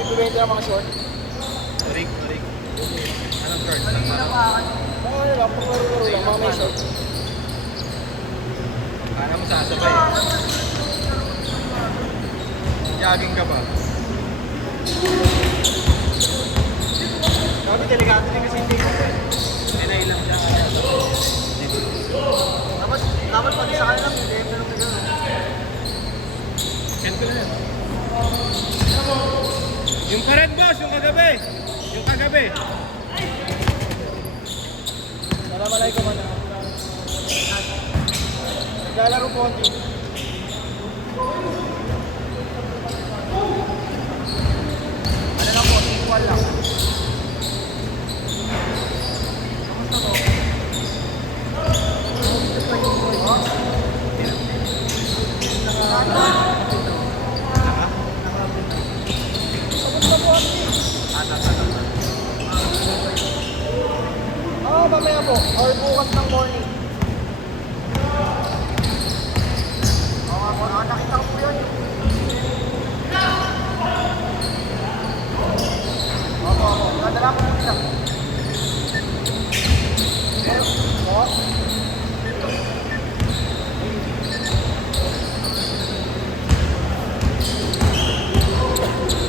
nagbibenta ng mga short. Rick. Anong short? Ano lang, pang-laro lang, mga may short. Kala mo sasabay. Jogging ka ba? Sabi, delikado din kasi hindi ko. NI lang siya. Dapat pag isa ka lang, hindi. Pero gano'n. Send ko na yan. Yung ka-red boss, yung kagabi. Yung kagabi. Assalamualaikum man. Naglalaro po ang team. Ano lang po, equal lang. Mamaya po, or bukas ng morning. Nakita ko po yun. Opo, nadala ko po siya. Opo.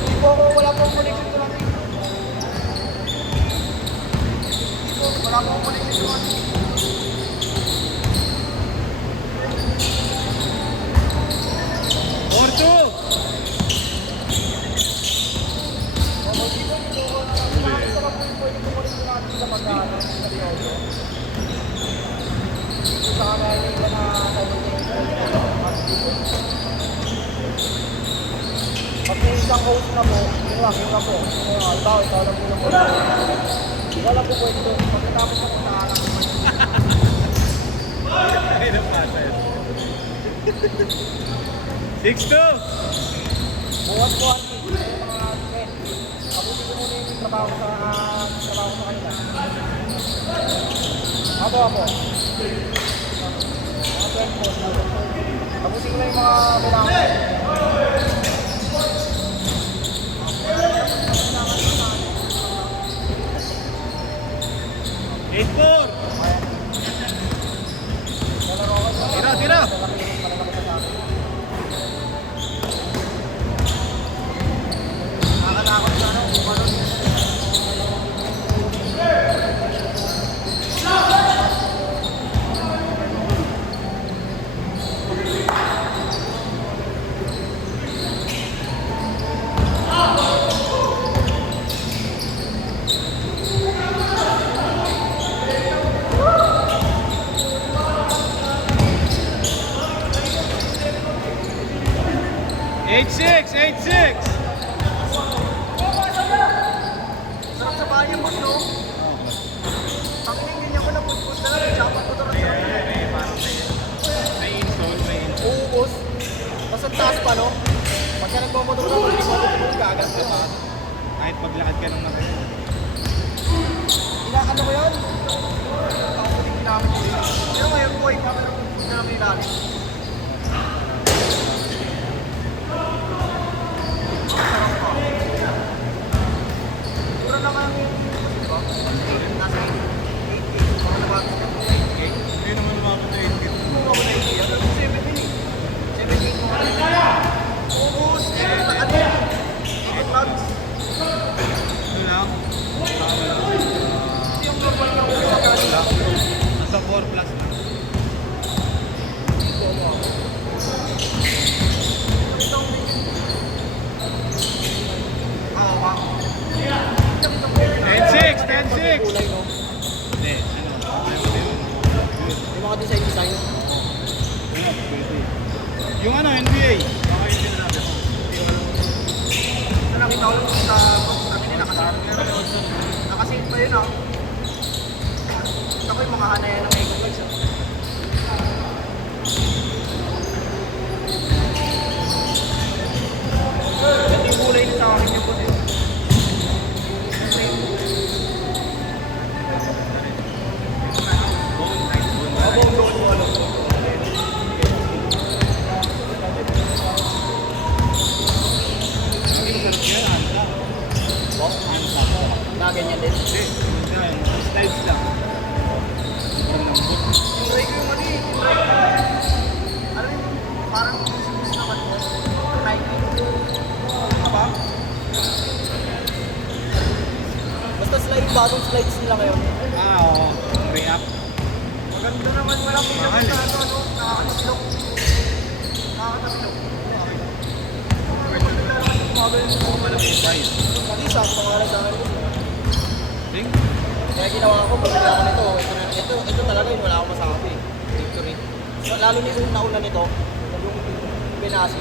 Hindi po ako, wala pong connection ko lang. Wala pong connection ko lang. 4-2. Pag may isang host na po, yun lang po. Halimbawa, ikaw lang po lang po. Ikaw lang po pwede doon. Pagkatapos na po nakakas naman. Ay, napasa yun. 6-2! Bukas po ang team. Mga men. Abutin ko muna yung trabaho sa kanila. Apo. Mga friend po. Abutin ko na yung mga kailangan. Tira! Nakatakot sa ano, balon. Eight six. Sarap sa bahay yung boss, no? Pakinig din ako na putput na lang. Japan ko talaga. May install. Oo, boss. Basta taas pa, no? Pagka nagmamotor ka, mag-motor ka agad ka. Kahit maglakad ka ng natin. Ano ko yun? Ako ko din ginamit ko yun. Pero ngayon po, ikaw na putput na namin ilalim. Mura naman yung diba? Nasa 8. Mga nabatos ka. Hindi naman lumabot na 8 kit. Kung ako na 8. Ano 7 eh. 7 mo ka na. Ubus. Takad yan. Ikot vlogs. Ito lang. Tama lang. Ito yung global na ubus sa galing. Nasa 4 plus na. Itong wow. 10-6. Kulay, no? Hindi. Yung mga design. Yung ano, NBA. Baka yun din natin. Nakita ko lang sa kami nila kasama. Nakasave pa yun, ah. Ako yung mga hanayan ng Eco Flex, ah. Ito yung kulay din sa akin yung puti. Hindi. Slides lang. Sobrang lambot. Yung try ko yung mali. Yung try ko. Alam mo yung parang business naman mo. Nike. Ano ba? Basta slide, bagong slides nila kayo. Oo. React. Maganda naman, walang Mahal pinag eh. sa ano, nakakatabilok. Nakakatabilok. Oo, malaki yung price. Pati sa pangalan sa akin. Ding. Kaya ginawa ko, pabili ako nito. Ito talaga yun, wala akong masabi. Victory. So, lalo nito yung nauna nito, yung Benassi.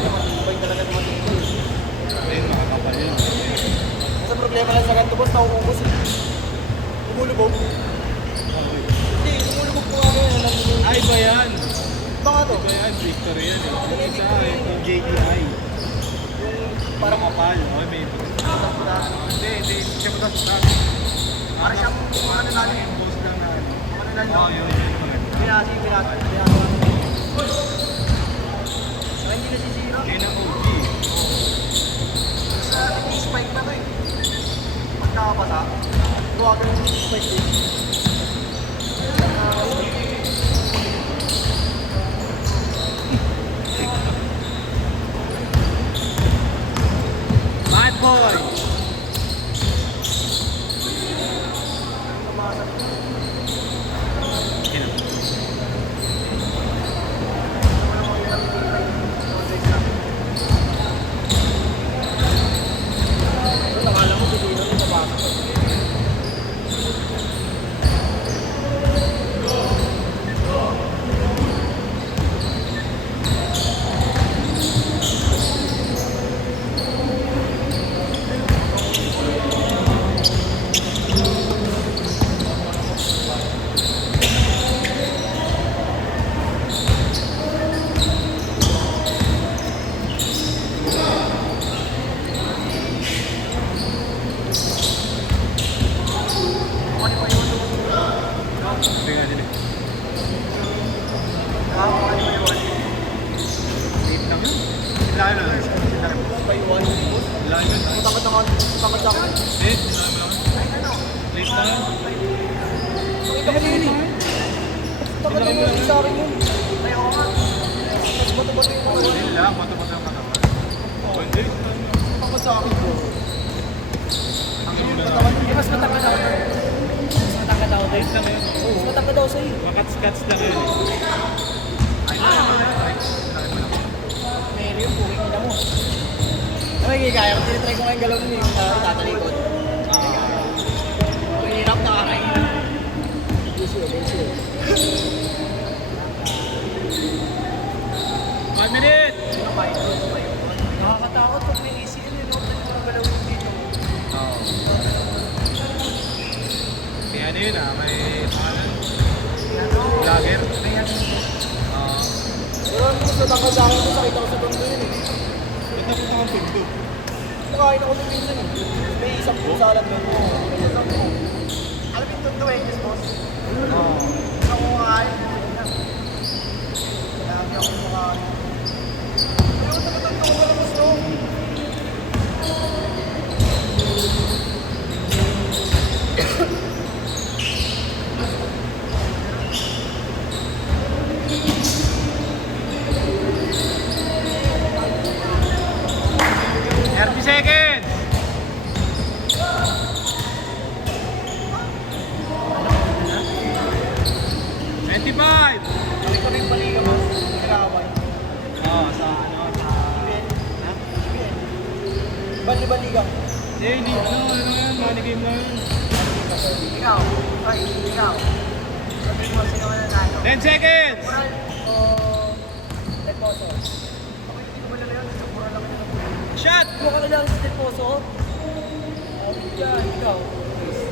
Matibay talaga ng matibay. Ayun, makakapal yun. Kasi problema lang sa ganito, boss, nauubos eh. Lumulubog. Hindi, lumulubog po nga ngayon. Ay, ba yan? Ito nga to. Iba yan, Victory yan eh. Yung isa, yung JDI. Yung Parang parang kapal. Okay, may Hindi, siya pa sa parang siyang ano natin. yung post lang na ano. Ano lang Oo, yun. yun maganda. Benassi. Saka hindi nasisira. Yan ang OG. Sa spike na to eh. Pagkakapasa, gawa ka yung spike eh. Bad boy! Nakala mo, hindi na rin mabasa. Hindi nga din eh. Date lang yun. Layo na lang. By one. Layo yun. Takot sa akin. Date, sinabi mo lang. Late lang yun. Pakita mo yun eh. Takot mo yun sa akin yun. Ay, ako nga. Mas bato-bato yung mga Hindi lang, mata-mata ang katawan. Hindi. takot sa akin bro. Ang yun lang. Mas matangkad ako. Mas matangkad ako. Date lang yun. Mas matangkad ako sa'yo. Makats-kats lang yun. Meron yung puking ina mo. Ay, kaya ko tinitry ko ngayong galaw nun yung itatalikod. Hirap na kakain. Busy. 5 minutes! Nakakatakot pag may ACL yun. Nagagalaw mo dito. Oo. Kaya ano yun ah, may pangalan. Vlogger. Oo. Pero ano mas matangkad sa akin kung sakita ko sa tondo yun eh. Ba't ako mga pinto? Nakain ako sa pinsan eh. May isang salad doon. May isang po. Alam mo yung tondo eh, boss? Oo. Isang kumakain. Kaya hindi ako kumakain. Pero sa tondo ko wala gusto. Seconds! 25! Kami yung paliga mo. Nagkakaway. Oo, sa ano, sa... IBN. Ha? IBN. Bali-baliga. Hindi, ano yan, money game lang yun. Ikaw. Ay, ikaw. Sabihin mo sino na nalo. 10 seconds! Moral o Del Pozo? Ako hindi ko malala yun. Moral lang yun. Shot! Mo ka kailangan sa Del Pozo? Yan, ikaw.